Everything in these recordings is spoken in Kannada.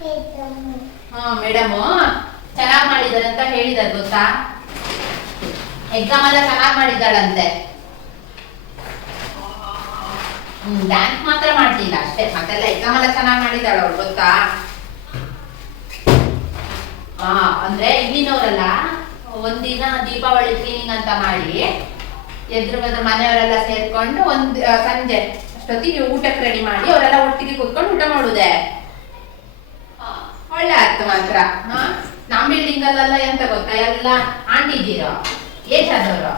ಹಾ ಮೇಡಮ್ ಚೆನ್ನಾಗಿ ಮಾಡಿದ್ದಾರೆ ಅಂತ ಹೇಳಿದಾರೆ, ಗೊತ್ತಾ? ಎಕ್ಸಾಮ್ ಎಲ್ಲ ಚೆನ್ನಾಗಿ ಮಾಡಿದ್ದಾಳಂತೆ. ಹ್ಮ್ ಡ್ಯಾನ್ಸ್ ಮಾತ್ರ ಮಾಡ್ಲಿಲ್ಲ ಅಷ್ಟೇ. ಮತ್ತೆಲ್ಲ ಎಕ್ಸಾಮ್ ಎಲ್ಲ ಚೆನ್ನಾಗಿ ಮಾಡಿದ್ದಾಳೆ ಅವ್ರು ಗೊತ್ತಾ? ಹಾ, ಅಂದ್ರೆ ಇಲ್ಲಿನವರೆಲ್ಲ, ಒಂದಿನ ದೀಪಾವಳಿ ಕ್ಲೀನಿಂಗ್ ಅಂತ ಮಾಡಿ ಎದುರು ಮನೆಯವರೆಲ್ಲ ಸೇರ್ಕೊಂಡು ಒಂದ್ ಸಂಜೆ ಅಷ್ಟೊತ್ತಿಗೆ ಊಟಕ್ಕೆ ರೆಡಿ ಮಾಡಿ ಅವರೆಲ್ಲ ಒಟ್ಟಿಗೆ ಕೂತ್ಕೊಂಡು ಊಟ ಮಾಡುದೇ. ಒಳ್ಳೆ ಆಯ್ತು ಮಾತ್ರ. ಹಾ? ನಮ್ಮ ಬಿಲ್ಡಿಂಗ್ ಅಲ್ಲೆಲ್ಲ ಎಂತ ಗೊತ್ತಾ? ಎಲ್ಲ ಆಂಟಿ ಇದ್ದೀರೋ ಏಜ್ ಆದವರು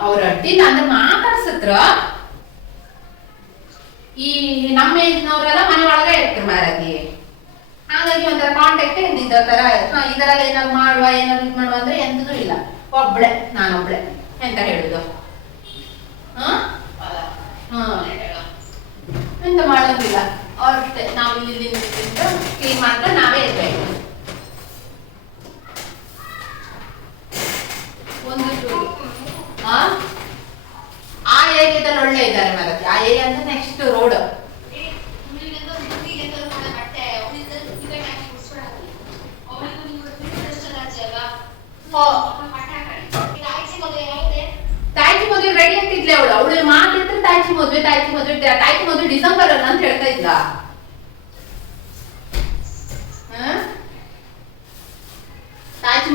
ಅವ್ರ ಅಡ್ಡಿಲ್ಲ ಅಂದ್ರೆ ಮಾತಾಡ್ಸತ್ರ? ಈ ನಮ್ಮ ಏಜ್ನವರೆಲ್ಲ ಮನೆ ಒಳಗೆ ಇರ್ತಾರೆ ಮಾರಾಗಿ. ಹಾಗಾಗಿ ಒಂಥರ ಕಾಂಟ್ಯಾಕ್ಟ್ ಇದ್ದಿದ್ದ ತರ ಇದರಲ್ಲಿ ಏನಾದ್ರು ಮಾಡುವ ಏನಾದ್ರು ಇದು ಮಾಡುವ ಅಂದ್ರೆ ಎಂತದೂ ಇಲ್ಲ. ಒಬ್ಳೆ ನಾನೊಬ್ಳೆ ಎಂತ ಹೇಳುದು? ಹಾ? ಹಾ. ಎಂತ ಮಾಡೋದಿಲ್ಲ. ಅವ್ರಷ್ಟೇ. ನಾವು ಇಲ್ಲಿ ಮಾಡ್ಕೊಂಡು ನಾವೇ ಇರ್ಬೇಕು. ಒಂದು ಚೂರು. ಆ? ಏರಿಯಾದಲ್ಲಿ ಒಳ್ಳೆ ಇದ್ದಾರೆ ಮಾರತಿ. ಆ ಏರಿಯಾ ಅಂದ್ರೆ ನೆಕ್ಸ್ಟ್ ರೋಡ್ ತಾಯಿ ಮದುವೆ ರೆಡಿ ಆಗ್ತಿದ್ಲೆ ಅವಳು. ಅವಳು ಮಾತಿದ್ರೆ ತಾಯಿ ಮದುವೆ ತಾಯಿ ಮದುವೆ ತಾಯಿ ಮದುವೆ ಡಿಸೆಂಬರ್ ಅಂತ ಹೇಳ್ತಾ ಇದ್ದ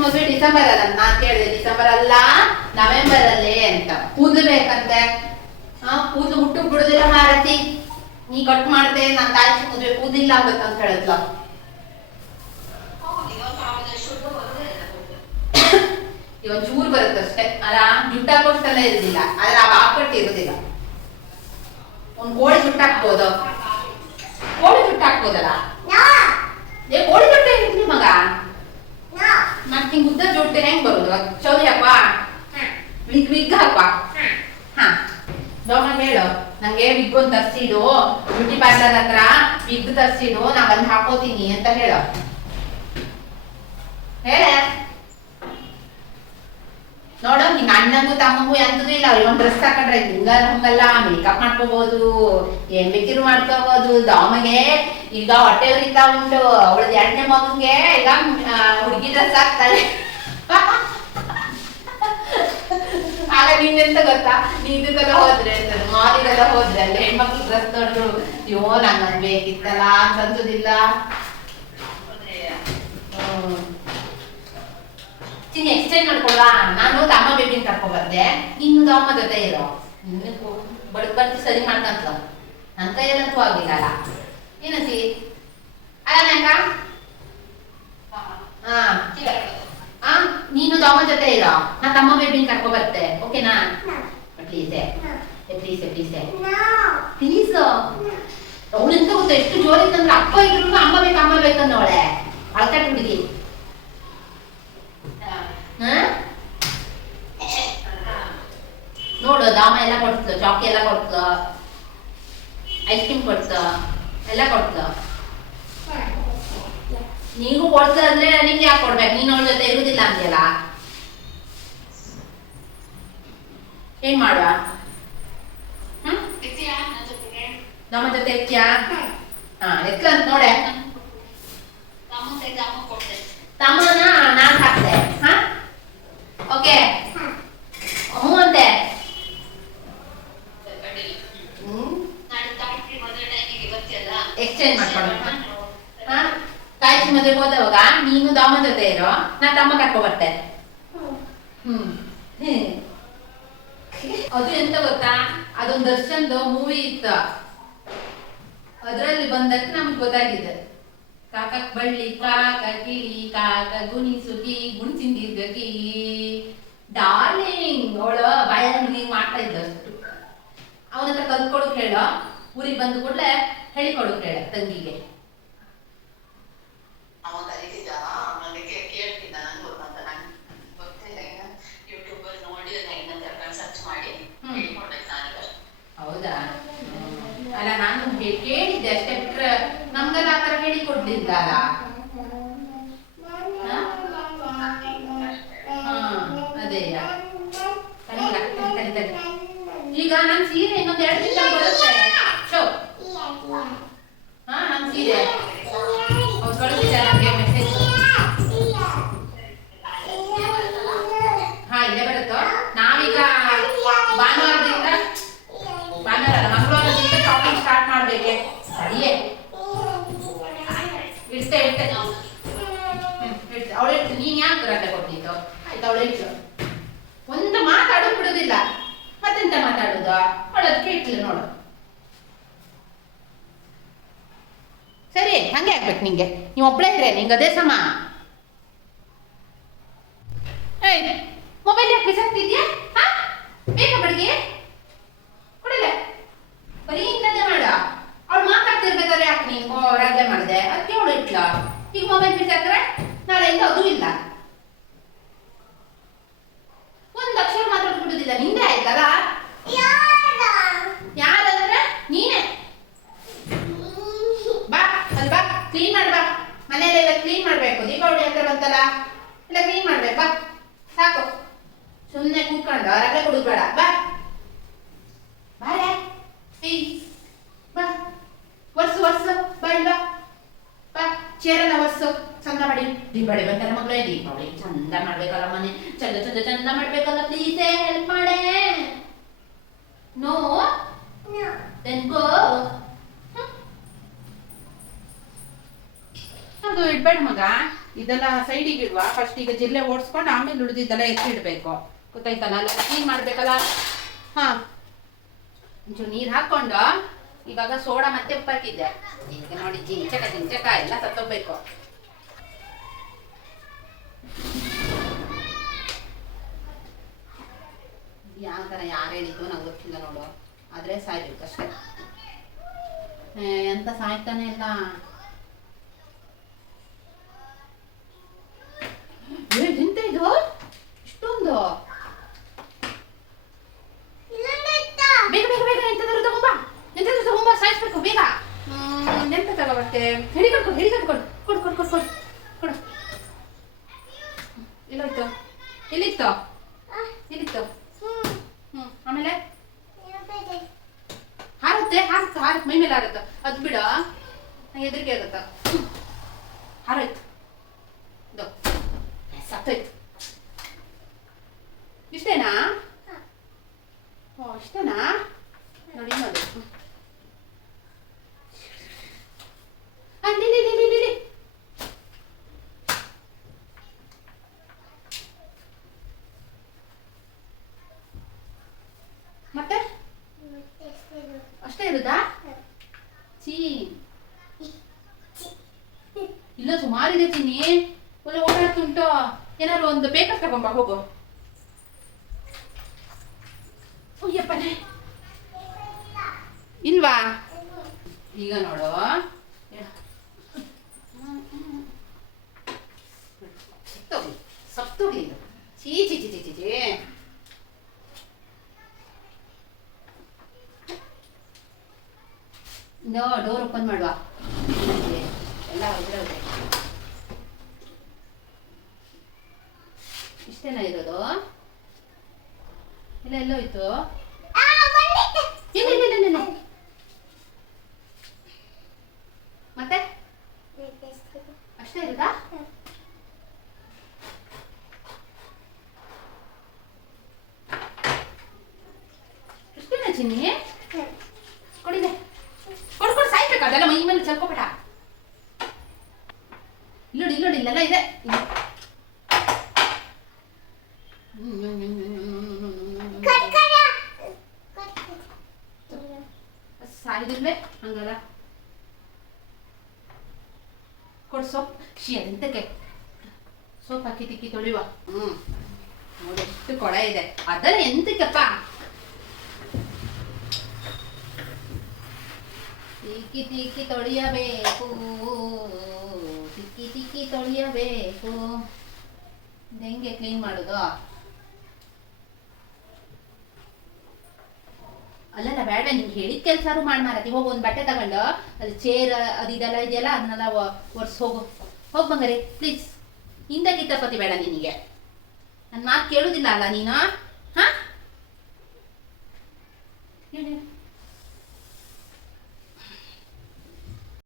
ಮದುವೆ ಡಿಸೆಂಬರ್ ಅಲ್ಲ ನಾನ್ ಕೇಳಿದೆ ಡಿಸೆಂಬರ್ ಅಲ್ಲ ನವೆಂಬರ್ ಅಲ್ಲೇ ಅಂತ. ಕೂದಲು ಬೇಕಂತೆ? ಹಾ ಕೂದಲು ಹುಟ್ಟು ಬಿಡುದಿಲ್ಲ ಮಾರತಿ ನೀ ಕಟ್ ಮಾಡ್ದೆ ನಾನ್ ತಾಯಿ ಮದುವೆ ಕೂದಿಲ್ಲ ಆಗ್ಬೇಕಂತ ಹೇಳಿದ್ಲ. ಇವನ್ ಚೂರ್ ಬರುತ್ತಷ್ಟೇ ಅಲ್ಲ ಜುಟ್ಟಾಕೋಷ್ಟೆಲ್ಲ ಇರುದಿಲ್ಲ. ಆದ್ರೆ ಆ ಬಾಕಟ್ಟು ಇರುದಿಲ್ಲ. ಒಂದ್ ಕೋಳಿ ಜುಟ್ಟಾಕ್ಬೋದು ಕೋಳಿ ಜುಟ್ಟಾಕ್ಬೋದಲ್ಲ ಏ ಕೋಳಿ ಜುಟ್ಟ ಮಗ? ಮತ್ ಹಿಂಗ್ ಉದ್ದ ಜೊಟ್ಟೆ ಹೆಂಗ್ ಬರುದು? ಚೌರಿ ಹಾಕ್ವ? ವಿಗ್ ವಿಗ್ ಹಾಕ್ವ? ಹಾ. ಹೇಳು. ನಂಗೆ ವಿಗ್ ಒಂದ್ ತರ್ಸಿಡು. ಬ್ಯೂಟಿ ಪಾರ್ಲರ್ ಹತ್ರ ವಿಗ್ ತರ್ಸಿಡು. ನಾ ಬಂದ್ ಹಾಕೋತೀನಿ ಅಂತ ಹೇಳು. ಹೇಳ? ನೋಡು ನಿಂಗ ಅಣ್ಣಂಗೂ ತಮ್ಮಂಗೂ ಎಂತದೂ ಇಲ್ಲ. ಅವ್ರಿಗೆ ಒಂದ್ ಡ್ರೆಸ್ ಹಾಕಂಡ್ರೆ ಹಿಂಗಲ್ಲ ಹಂಗಲ್ಲ ಮೇಕಪ್ ಮಾಡ್ಕೋಬಹುದು ಏನ್ ಬೇಕಿರು ಮಾಡ್ಕೋಬಹುದು ದಾಮಗೆ ಈಗ ಹೊಟ್ಟೆ ಉರಿತಾ ಉಂಟು, ಅವಳದ್ ಎರಡನೇ ಮಗನ್ಗೆ ಈಗ ಹುಡುಗಿ ಡ್ರೆಸ್ ಹಾಕ್ತಾಳೆ ಆಗ ನಿನ್ನೆಂತ ಗೊತ್ತಾ? ನೀ ಹೋದ್ರೆ ಹೋದ್ರೆ ಮಾಲಿಗೆಲ್ಲ ಹೋದ್ರೆ ಅಲ್ಲಿ ಹೆಣ್ಮಕ್ಳು ಡ್ರೆಸ್ ನೋಡಿದ್ರು ಅಯ್ಯೋ ನಂಗೆ ಅದ್ ಬೇಕಿತ್ತಲ್ಲ ಅಂತ ಅನ್ಸುದಿಲ್ಲ ಚಿನ್ನ ಎಕ್ಸ್ಚೇಂಜ್ ಮಾಡ್ಕೊಳ್ವಾ ನಾನು ತಮ್ಮ ಬೇಬಿನ ಕರ್ಕೊ ಬಂದೆ ಇನ್ನು ತಮ್ಮ ಜೊತೆ ಇರೋ. ಬಡಕ್ ಬರ್ತಿ ಸರಿ ಮಾಡ್ಕಂತ ನನ್ ಕೈಯಲ್ಲಂತೂ ಆಗಿಲ್ಲಲ್ಲ ಏನಂತಿ? ಅಲ್ಲ ಹಾ. ನೀನು ತಮ್ಮ ಜೊತೆ ಇರೋ. ನಾ ತಮ್ಮ ಬೇಬಿನ ಕರ್ಕೊಂಡ್ ಬರ್ತೆ. ಓಕೆನಾ ಪ್ಲೀಸ್ ಪ್ಲೀಸ್ ಪ್ಲೀಸ್ ಪ್ಲೀಸ್ ಅವಳಿಂದ ಗೊತ್ತ ಎಷ್ಟು ಎಷ್ಟು ಜೋರಿತ್ತಂದ್ರೆ ಅಪ್ಪ ಇದ್ರು ಅಮ್ಮ ಬೇಕು ಅಮ್ಮ ಅವಳೆ ಅಳ್ಕಟ್ ಹುಡುಗಿ ಹಾ. ನೋಡು ದಾಮ ಎಲ್ಲ ಕೊಡ್ತು ಚಾಕಿ ಎಲ್ಲ ಕೊಡ್ತು ಐಸ್ ಕ್ರೀಮ್ ಕೊಡ್ತು ಎಲ್ಲ ಕೊಡ್ತಾ? ನೀವು ಕೊಡ್ತಾ ಅಂದ್ರೆ ನಿಂಗೆ ಯಾಕೆ ಕೊಡ್ಬೇಕು? ನೀನು ಅವಳ ಜೊತೆ ಇರುವುದಿಲ್ಲ ಅಂದ್ಯಲ್ಲ? ಏನ್ ಮಾಡುವ? ನಮ್ಮ ಜೊತೆ ಇರ್ತೀಯಾ ಹಾ, ಎತ್ಲ ಅಂತ ನೋಡೆ. ತಮ್ಮನ ನಾನ್ ಹಾಕ್ತೆ. ಹಾ? ಓಕೆ ಹ್ಞೂ ಅಂತೆ ಹ್ಮ್ ಎಕ್ಸ್ಚೇಂಜ್ ಮಾಡ್ಕೊಂಡು ಹಾ ಕಾಯ್ಚಿ ಮದುವೆ ಹೋದವಾಗ ನೀನು ದಾಮ ಜೊತೆ ಇರೋ. ನಾ ತಮ್ಮ ಕರ್ಕೊ ಬರ್ತೆ. ಹ್ಮ್. ಹ್ಮ್. ಅದು ಎಂತ ಗೊತ್ತಾ? ಅದೊಂದು ದರ್ಶನ್ದು ಮೂವಿ ಇತ್ತು. ಅದರಲ್ಲಿ ಬಂದಕ್ಕೆ ನಮ್ಗೆ ಗೊತ್ತಾಗಿದೆ. ಕಾಕಕ್ ಬಳ್ಳಿ ಕಾಕ ಕಿಳಿ ಕಾಕ ಗುಣಿಸುಗಿ ಗುಣಿಸಿಂದಿರ್ಗಕಿ ಡಾರ್ಲಿಂಗ್ ಅವಳು ಬಾಯಲ್ಲಿ ನೀವು ಮಾಡ್ತಾ ಇದ್ದಷ್ಟು ಅವನ ಹತ್ರ ಕಲ್ತ್ಕೊಡಕ್ ಹೇಳ ಊರಿಗೆ ಬಂದ ಕೂಡಲೇ ಹೇಳಿಕೊಡಕ್ ಹೇಳ ತಂಗಿಗೆ ಅವ ಕಲಿತಿದ್ದ ಅವನಿಗೆ ಕೇಳ್ತಿದ್ದ ನಂಗೆ ಗೊತ್ತಂತ ನಂಗೆ ಗೊತ್ತಿಲ್ಲ ಇನ್ನು ಯೂಟ್ಯೂಬ್ ಅಲ್ಲಿ ನೋಡಿ ಏನಂತ ಹೇಳ್ಕೊಂಡು ಸರ್ಚ್ ಮಾಡಿ ಹ್ಮ್. ಹೇಳ್ಕೊಡ್ಬೇಕು ನಾನೀಗ ಹೌದಾ? ಅಲ್ಲ, ನಾನು ಕೇಳಿದ್ದೆ ಅಷ್ಟೇ ಬಿಟ್ರೆ ನಮ್ಗೆಲ್ಲ ಆ ಥರ ಹೇಳಿಕೊಡ್ಲಿಲ್ಲ. ಈಗ ನನ್ನ ಸೀರೆ ಇನ್ನೊಂದು ಎರಡು ದಿವಸ ಬರುತ್ತೆ. ಹೇಳ್ತಿದ್ರು ಅವಳು ಹೇಳ್ತಿದ್ರು ನೀನ್ ಯಾಕೆ ಬರಲ್ಲ ಕೊಟ್ಟಿದ್ದು ಆಯ್ತು, ಅವಳು ಹೇಳ್ತು ಒಂದು ಮಾತಾಡೋಕ್ ಬಿಡುದಿಲ್ಲ. ಮತ್ತೆಂತ ಮಾತಾಡುದು? ಅವಳದ್ ಕೇಳ್ತಿಲ್ಲ ನೋಡು. ಸರಿ, ಹಂಗೆ ಆಗ್ಬೇಕು ನಿಂಗೆ. ನೀವು ಒಬ್ಳೆ ಇದ್ರೆ ನಿಂಗೆ ಅದೇ ಸಮ. ಮೊಬೈಲ್ ಯಾಕೆ ಬಿಸಾಕ್ತಿದ್ಯಾ ಬೇಗ ಬಡಿಗೆ ಕೊಡಲ್ಲ. ಬರೀ ಇಂಥದ್ದೇ ಮಾಡ. ಅವ್ಳು ಮಾತಾಡ್ತಿರ್ಬೇಕಾದ್ರೆ ಯಾಕೆ ನೀನು ರಾಜ್ಯ ಮಾಡಿದೆ? ಅದಕ್ಕೆ ಅವಳು ಇಟ್ಲ. ಈಗ ಮೊಬೈಲ್ ಬಿಸಾಕ್ರೆ ನಾಳೆಯಿಂದ ಅದು ಇಲ್ಲ. ಒಂದು ಅಕ್ಷರ ಮಾತ್ರ ಬಿಡುದಿಲ್ಲ ನಿಂದೆ ಆಯ್ತಲ್ಲ? ಯಾರಂದ್ರೆ? ನೀನೇ. ಬಾ ಅಲ್ಲಿ ಬಾ ಕ್ಲೀನ್ ಮಾಡ್ಬಾ ಮನೆಯಲ್ಲೆಲ್ಲ ಕ್ಲೀನ್ ಮಾಡ್ಬೇಕು. ದೀಪಾವಳಿ ಹತ್ರ ಬಂತಲ್ಲ ಎಲ್ಲ ಕ್ಲೀನ್ ಮಾಡ್ಬೇಕು ಬಾ. ಸಾಕು. ಸುಮ್ಮನೆ ಕೂತ್ಕೊಂಡು ರಗಳೆ ಕುಡಿದ್ಬೇಡ ಬಾ. ಬಾರೆ. ಬಾ. ಒರ್ಸು ಒರ್ಸು. ಬಾ ಇಲ್ಲ ಬಾ. ಚೇರೆಲ್ಲ ಮಾಡಿ. ಮಗಳೇ ದೀಪಾವಳಿ ಚಂದ ಮಾಡ್ಬೇಕಲ್ಲ ಮನೆ. ಚಂದ ಚಂದ ಚಂದ ಮಾಡ್ಬೇಕಲ್ಲ ಪ್ಲೀಸೇ ಹೆಲ್ಪ್ ಮಾಡೆ. ನೋ? ಅದು ಇಡ್ಬೇಡ ಮಗ. ಇದೆಲ್ಲ ಸೈಡಿಗೆ ಇಡುವ. ಫಸ್ಟ್ ಈಗ ಜಿಲ್ಲೆ ಓಡಿಸ್ಕೊಂಡು ಆಮೇಲೆ ಉಳಿದಿದ್ದೆಲ್ಲ ಎತ್ತಿಡ್ಬೇಕು ಗೊತ್ತಾಯ್ತಲ್ಲ? ಅಲ್ಲ ಕ್ಲೀನ್ ಮಾಡ್ಬೇಕಲ್ಲ? ಹಾ. ಒಂಚೂರು ನೀರು ಹಾಕೊಂಡು ಇವಾಗ ಸೋಡಾ ಮತ್ತೆ ಉಪ್ಪಾಕಿದ್ದೆ ಈಗ ನೋಡಿ ಜಿಂಚಕ ಜಿಂಚಕ ಎಲ್ಲ ಸತ್ತೋಗ್ಬೇಕು. ಯಾವ ಥರ ಯಾರು ಹೇಳಿದ್ದು ನಂಗೆ ಗೊತ್ತಿಲ್ಲ ನೋಡು. ಆದರೆ ಸಾಯ್ಬೇಕು ಅಷ್ಟೇ. ಏ, ಎಂತ ಸಾಯ್ತಾನೆ ಇಲ್ಲ. ಎಂತ ಇದು? ಇಷ್ಟೊಂದು? ಬೇಗ ಬೇಗ ಬೇಗ ಎಂತದಾದ್ರು ತಗೊಂಬ. ಎಂತದಾದ್ರು ತಗೊಂಬ ಸಾಯಿಸ್ಬೇಕು ಬೇಗ. ಹ್ಮ್, ಎಂತ ತಗೋಬರ್ತೆ ಹಿಡಿಕೊಂಡು ಕೊಡು ಹಿಡಿಕೊಂಡು ಕೊಡು ಕೊಡು ಕೊಡು ಕೊಡು ಕೊಡು ಕೊಡು ಎಲ್ಲೋಯ್ತು ಎಲ್ಲಿತ್ತು ಎಲ್ಲಿತ್ತು ಹ್ಮ್ ಆಮೇಲೆ ಹಾರುತ್ತೆ ಹಾರುತ್ತೆ ಹಾರುತ್ತೆ ಮೈ ಮೇಲೆ ಹಾರುತ್ತೆ ಅದು ಬಿಡ ನಂಗೆ ಹೆದರಿಕೆ ಆಗುತ್ತ? ಹಾರೋಯ್ತು. ಸತ್ತೋಯ್ತು. ಇಷ್ಟೇನಾ? ಓ ಇಷ್ಟೇನಾ? ನೋಡಿ ನೋಡಿ. ಅಲ್ಲಿ ಇಲ್ಲಿ ಇಲ್ಲಿ ಇಲ್ಲಿ ಮತ್ತೆ ಅಷ್ಟೇ ಇರುದಾ ಚೀ ಇಲ್ಲ ಸುಮಾರಿದೆ ಚಿನ್ನಿ ಒಳ್ಳೆ ಓಡಾಡ್ತುಂಟು ಏನಾದ್ರು ಒಂದು ಪೇಪರ್ ತಗೊಂಬ ಹೋಗು ಉಯ್ಯಪ್ಪನೇ ಇಲ್ವಾ ಈಗ ನೋಡು ಸತ್ತೋಗಿ ಚೀ ಚಿ ಚಿ ಚಿ ಚಿ ಚಿ ನೋ ಡೋರ್ ಓಪನ್ ಮಾಡುವ ಎಲ್ಲ ಹೊರಗಡೆ ಇಷ್ಟೇನ ಇರೋದು? ಇಲ್ಲ ಎಲ್ಲೋಯ್ತು ಇಲ್ಲ ಇಲ್ಲ ಇಲ್ಲ ಮತ್ತೆ? ಅಷ್ಟೇ ಇರುದಾ ಇಷ್ಟೇನ ಚಿನ್ನಿ? ಕೊಡಿದೆ. ಕೊಡು ಕೊಡು ಸಾಯ್ಬೇಕು? ಅದೆಲ್ಲ ಮೈ ಮೇಲೆ ಚಲ್ಕೋಬೇಡ. ಇಲ್ಲೋಡಿ ಇಲ್ಲೋಡಿ ಇಲ್ಲೆಲ್ಲ ಇದೆ. ಸಾಯ್ದಿಲ್ವೇ ಹಂಗಲ್ಲ. ಕೊಡು ಸೊಪ್ಪು. ಶಿ ಅದೆಂತಕ್ಕೆ? ಸೋಪ್ ಹಾಕಿ ತಿಕ್ಕಿ ತೊಳಿವ ಹ್ಮ್. ನೋಡಿ ಎಷ್ಟು ಕೊಳ ಇದೆ. ಅದೆಲ್ಲ ಎಂತಕ್ಕಪ್ಪ? ತಿಕ್ಕಿ ತಿಕ್ಕಿ ತೊಳೆಯಬೇಕು. ತಿಕ್ಕಿ ತಿಕ್ಕಿ ತೊಳೆಯಬೇಕು. ಹೆಂಗೆ ಕ್ಲೀನ್ ಮಾಡೋದು? ಅಲ್ಲಲ್ಲ ಬೇಡ ನಿಂಗೆ ಹೇಳಿದ ಕೆಲಸಾರು ಮಾಡಿ ಮಾರತಿ. ಹೋಗಿ ಒಂದು ಬಟ್ಟೆ ತಗೊಂಡು, ಅದು ಚೇರ್, ಅದು ಇದೆಲ್ಲ ಇದೆಯಲ್ಲ ಅದನ್ನೆಲ್ಲ ಒರ್ಸ್ ಹೋಗು. ಹೋಗ್ ಬಂಗಾರಿ ಪ್ಲೀಸ್ ಹಿಂದೆ ಕಿತ್ತಪತಿ ಬೇಡ ನಿನಗೆ. ನನ್ನ ಮಾತು ಕೇಳುದಿಲ್ಲ ಅಲ್ಲ ನೀನು?